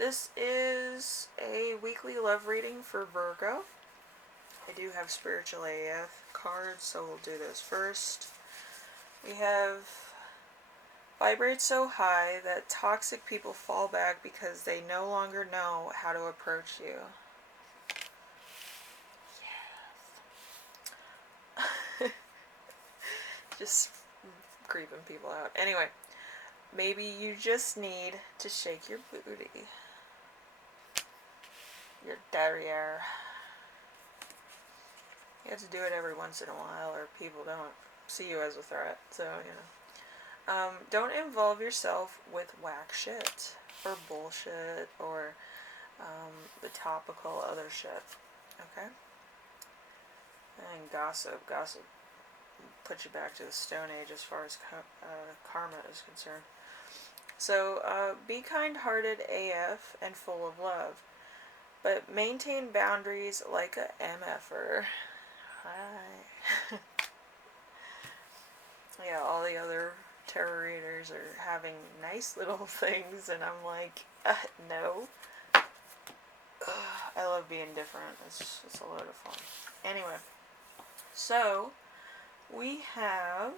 This is a weekly love reading for Virgo. I do have Spiritual AF cards, so we'll do those first. We have vibrate so high that toxic people fall back because they no longer know how to approach you. Yes. Just creeping people out. Anyway, maybe you just need to shake your booty. Your derriere. You have to do it every once in a while or people don't see you as a threat. So, don't involve yourself with whack shit or bullshit or the topical other shit. Okay? And gossip. Gossip puts you back to the Stone Age as far as karma is concerned. So, be kind-hearted AF and full of love. But maintain boundaries like a MFer. Hi. Yeah, all the other tarot readers are having nice little things, and I'm like, no. I love being different. It's a load of fun. Anyway, so we have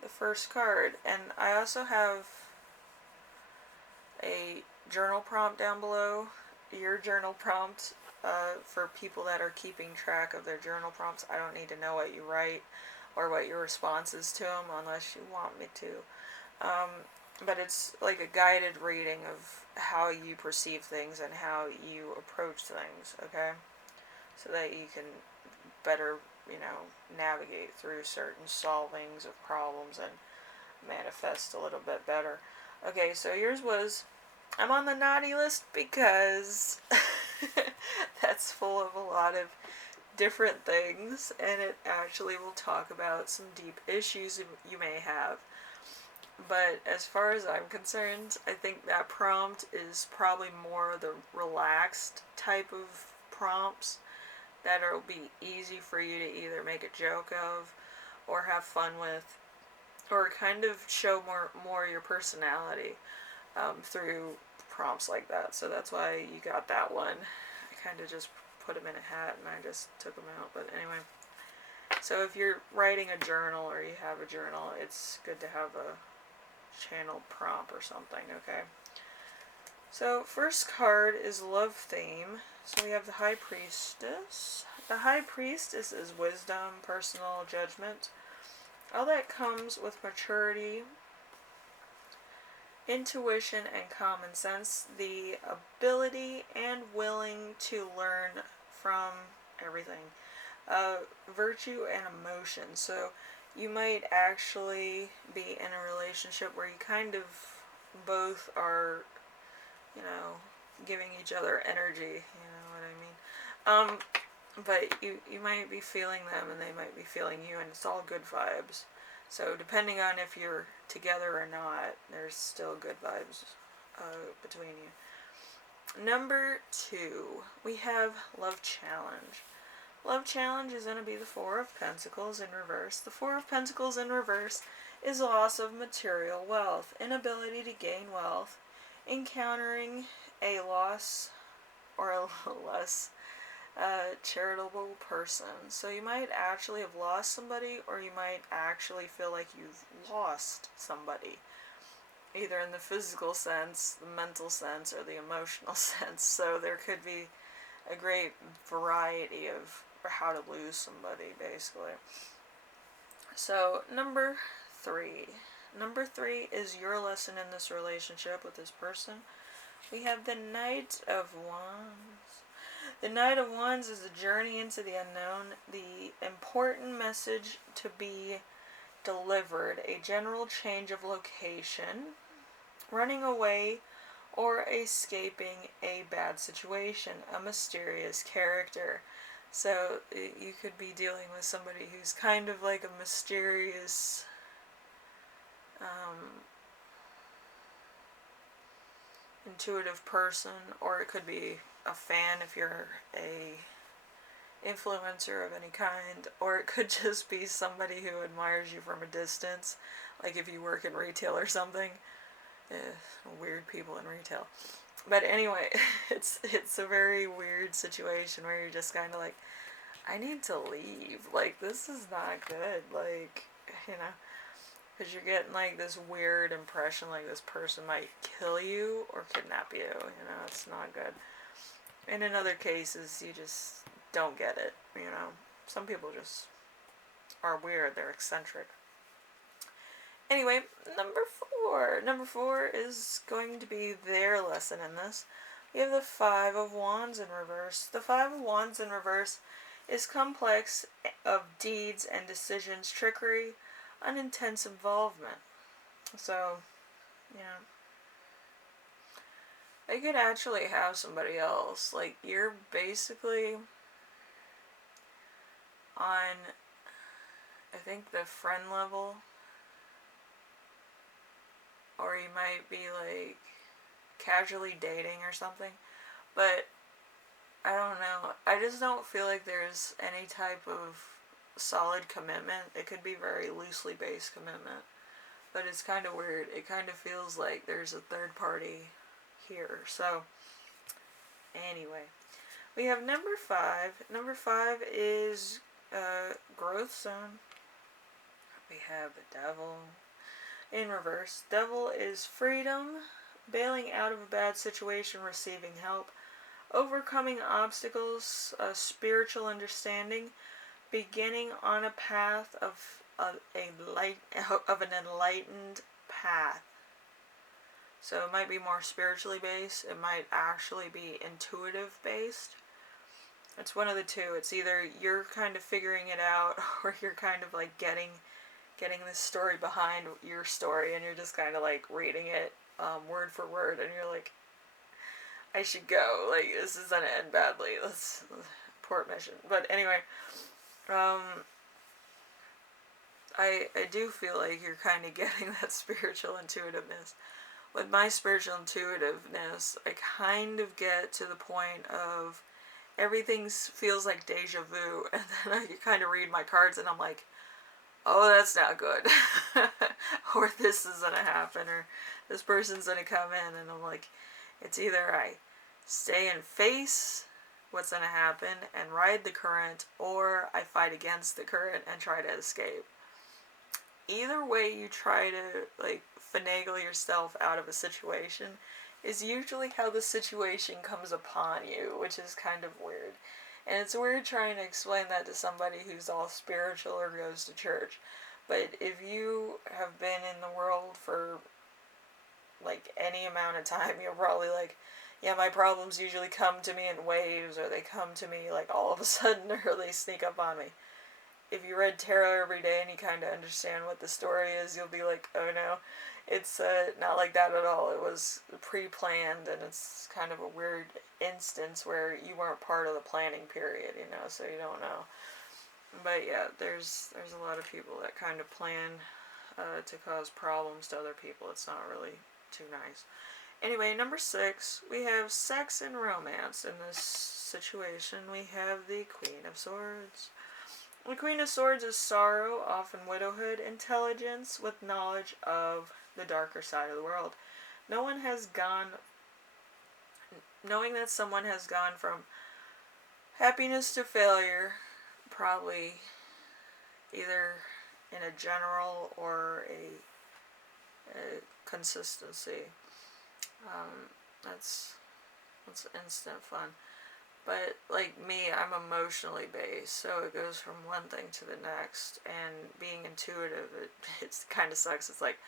the first card, and I also have a journal prompt down below. Your journal prompt for people that are keeping track of their journal prompts. I don't need to know what you write or what your response is to them unless you want me to. But it's like a guided reading of how you perceive things and how you approach things, okay? So that you can better, navigate through certain solvings of problems and manifest a little bit better. Okay, so yours was, I'm on the naughty list because that's full of a lot of different things, and it actually will talk about some deep issues you may have. But as far as I'm concerned, I think that prompt is probably more the relaxed type of prompts that will be easy for you to either make a joke of or have fun with, or kind of show more your personality through prompts like that. So that's why you got that one. I kind of just put them in a hat and I just took them out. But anyway, so if you're writing a journal or you have a journal, it's good to have a channel prompt or something, okay? So first card is love theme. So we have the High Priestess. The High Priestess is wisdom, personal judgment. All that comes with maturity, intuition, and common sense, the ability and willing to learn from everything, virtue and emotion. So you might actually be in a relationship where you kind of both are, giving each other energy, you know what I mean? But you might be feeling them and they might be feeling you, and it's all good vibes. So depending on if you're together or not, there's still good vibes between you. Number 2, we have Love Challenge. Love Challenge is going to be the Four of Pentacles in reverse. The Four of Pentacles in reverse is loss of material wealth, inability to gain wealth, encountering a loss or a less charitable person. So you might actually have lost somebody, or you might actually feel like you've lost somebody, either in the physical sense, the mental sense, or the emotional sense. So there could be a great variety of how to lose somebody, basically. So number 3 is your lesson in this relationship with this person. We have the Knight of Wands. The Knight of Wands is a journey into the unknown, the important message to be delivered, a general change of location, running away, or escaping a bad situation, a mysterious character. So you could be dealing with somebody who's kind of like a mysterious intuitive person, or it could be a fan if you're a influencer of any kind, or it could just be somebody who admires you from a distance, like if you work in retail or something. Weird people in retail. But anyway, it's a very weird situation where you're just kind of like, I need to leave. Like, this is not good. Like, you know, because you're getting like this weird impression like this person might kill you or kidnap you. You know, it's not good. And in other cases, you just don't get it. You know, some people just are weird. They're eccentric. Anyway, number four. Number four is going to be their lesson in this. We have the Five of Wands in reverse. The Five of Wands in reverse is complex of deeds and decisions, trickery, an intense involvement. So, you know, they could actually have somebody else. Like, you're basically on, I think, the friend level. Or you might be, like, casually dating or something. But, I don't know. I just don't feel like there's any type of solid commitment. It could be very loosely based commitment. But it's kind of weird. It kind of feels like there's a third party here. So, anyway. We have number five. Number five is growth zone. We have the devil in reverse. Devil is freedom, bailing out of a bad situation, receiving help, overcoming obstacles, spiritual understanding, beginning on a path of an enlightened path. So it might be more spiritually based. It might actually be intuitive based. It's one of the two. It's either you're kind of figuring it out, or you're kind of like getting this story behind your story, and you're just kind of like reading it word for word, and you're like, I should go. Like, this is gonna end badly. Let's poor mission. But anyway, I do feel like you're kind of getting that spiritual intuitiveness. With my spiritual intuitiveness, I kind of get to the point of everything feels like deja vu, and then I kind of read my cards and I'm like, oh, that's not good. Or this is gonna happen, or this person's gonna come in, and I'm like, it's either I stay and face what's gonna happen and ride the current, or I fight against the current and try to escape. Either way you try to like finagle yourself out of a situation is usually how the situation comes upon you, which is kind of weird. And it's weird trying to explain that to somebody who's all spiritual or goes to church. But if you have been in the world for like any amount of time, you're probably like, yeah, my problems usually come to me in waves, or they come to me like all of a sudden, or they sneak up on me. If you read tarot every day and you kind of understand what the story is, you'll be like, oh no, it's not like that at all. It was pre-planned, and it's kind of a weird instance where you weren't part of the planning period, you know, so you don't know. But yeah, there's a lot of people that kind of plan to cause problems to other people. It's not really too nice. Anyway, number 6, we have sex and romance. In this situation, we have the Queen of Swords. The Queen of Swords is sorrow, often widowhood, intelligence with knowledge of the darker side of the world. Knowing that someone has gone from happiness to failure, probably either in a general or a consistency. That's instant fun. But, like me, I'm emotionally based, so it goes from one thing to the next, and being intuitive, it kind of sucks. It's like,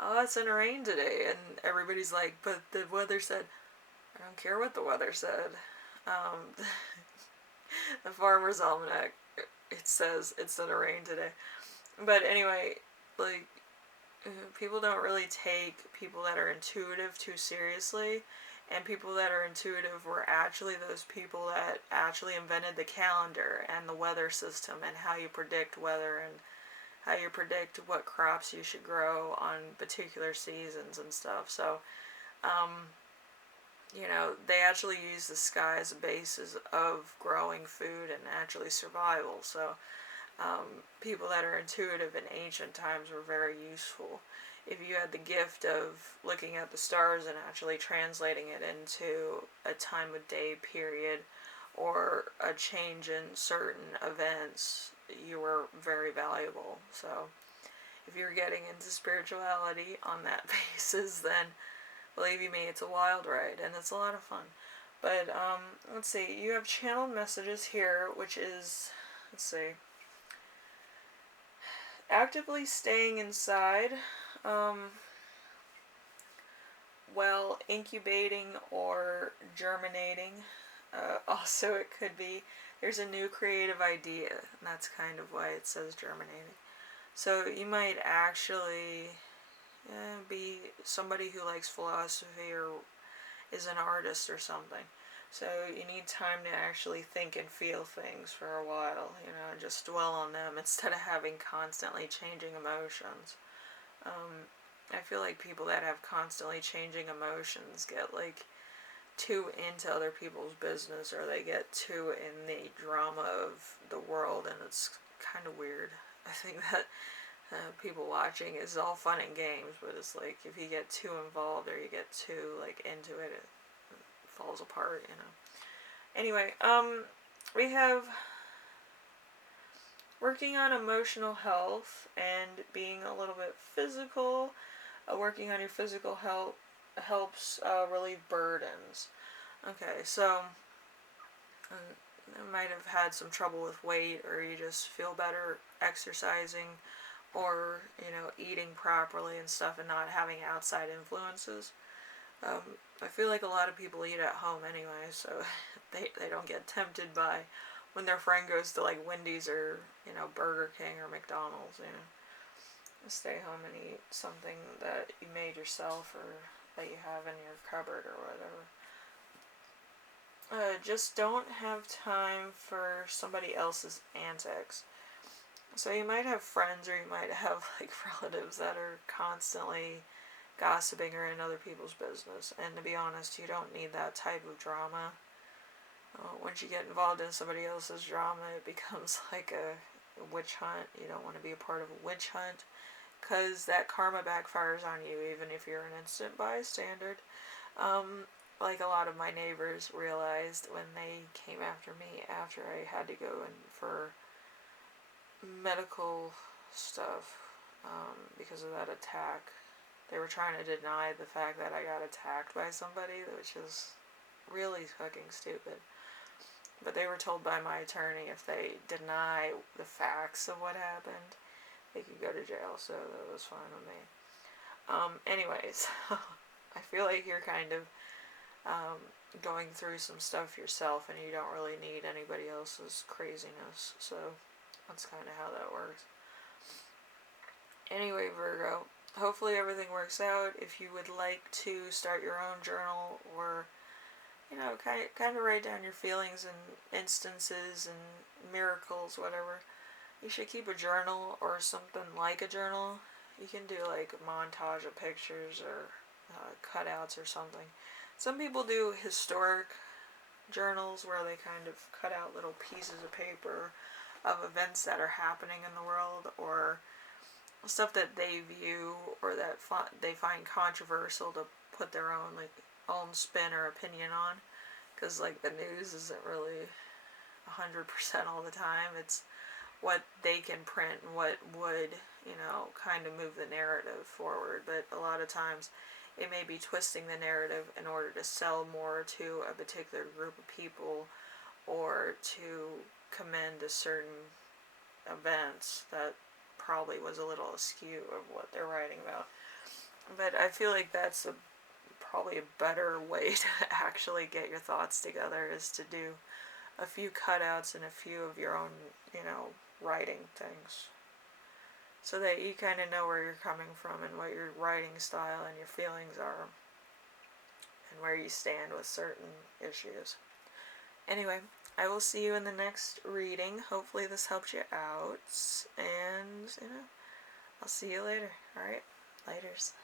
oh, it's gonna rain today, and everybody's like, but the weather said, I don't care what the weather said. The Farmer's Almanac, it says it's gonna rain today. But anyway, like, people don't really take people that are intuitive too seriously. And people that are intuitive were actually those people that actually invented the calendar and the weather system, and how you predict weather, and how you predict what crops you should grow on particular seasons and stuff. So, you know, they actually use the sky as a basis of growing food and actually survival. So, people that are intuitive in ancient times were very useful. if you had the gift of looking at the stars and actually translating it into a time of day period or a change in certain events, you were very valuable. So if you're getting into spirituality on that basis, then believe you me, it's a wild ride and it's a lot of fun. But let's see, you have channeled messages here, which is, let's see, actively staying inside while incubating or germinating. Also, it could be there's a new creative idea, and that's kind of why it says germinating. So you might actually be somebody who likes philosophy or is an artist or something. So you need time to actually think and feel things for a while, just dwell on them instead of having constantly changing emotions. I feel like people that have constantly changing emotions get like too into other people's business, or they get too in the drama of the world, and it's kind of weird. I think that people watching is all fun and games, but it's like if you get too involved or you get too like into it, it falls apart. Anyway, we have working on emotional health and being a little bit physical. Working on your physical health helps relieve burdens. Okay, so you might have had some trouble with weight, or you just feel better exercising, or eating properly and stuff, and not having outside influences. I feel like a lot of people eat at home anyway, so they don't get tempted by when their friend goes to like Wendy's or Burger King or McDonald's. Stay home and eat something that you made yourself or that you have in your cupboard or whatever. Just don't have time for somebody else's antics. So you might have friends, or you might have like relatives that are constantly gossiping or in other people's business. And to be honest, you don't need that type of drama. Once you get involved in somebody else's drama, it becomes like a witch hunt. You don't want to be a part of a witch hunt, because that karma backfires on you, even if you're an instant bystander. Like a lot of my neighbors realized when they came after me after I had to go in for medical stuff because of that attack. They were trying to deny the fact that I got attacked by somebody, which is really fucking stupid. But they were told by my attorney if they deny the facts of what happened, they could go to jail, so that was fine with me. Anyways, I feel like you're kind of going through some stuff yourself, and you don't really need anybody else's craziness, so that's kind of how that works. Anyway, Virgo, hopefully everything works out. If you would like to start your own journal, or kind of write down your feelings and instances and miracles, whatever, you should keep a journal or something like a journal. You can do like a montage of pictures or cutouts or something. Some people do historic journals where they kind of cut out little pieces of paper of events that are happening in the world, or stuff that they view or that they find controversial to put their own spin or opinion on, because like the news isn't really 100% all the time. It's what they can print and what would kind of move the narrative forward, but a lot of times it may be twisting the narrative in order to sell more to a particular group of people, or to commend a certain events that probably was a little askew of what they're writing about. But I feel like that's probably a better way to actually get your thoughts together, is to do a few cutouts and a few of your own, writing things, so that you kind of know where you're coming from and what your writing style and your feelings are, and where you stand with certain issues. Anyway, I will see you in the next reading. Hopefully this helped you out, and I'll see you later. Alright, laters.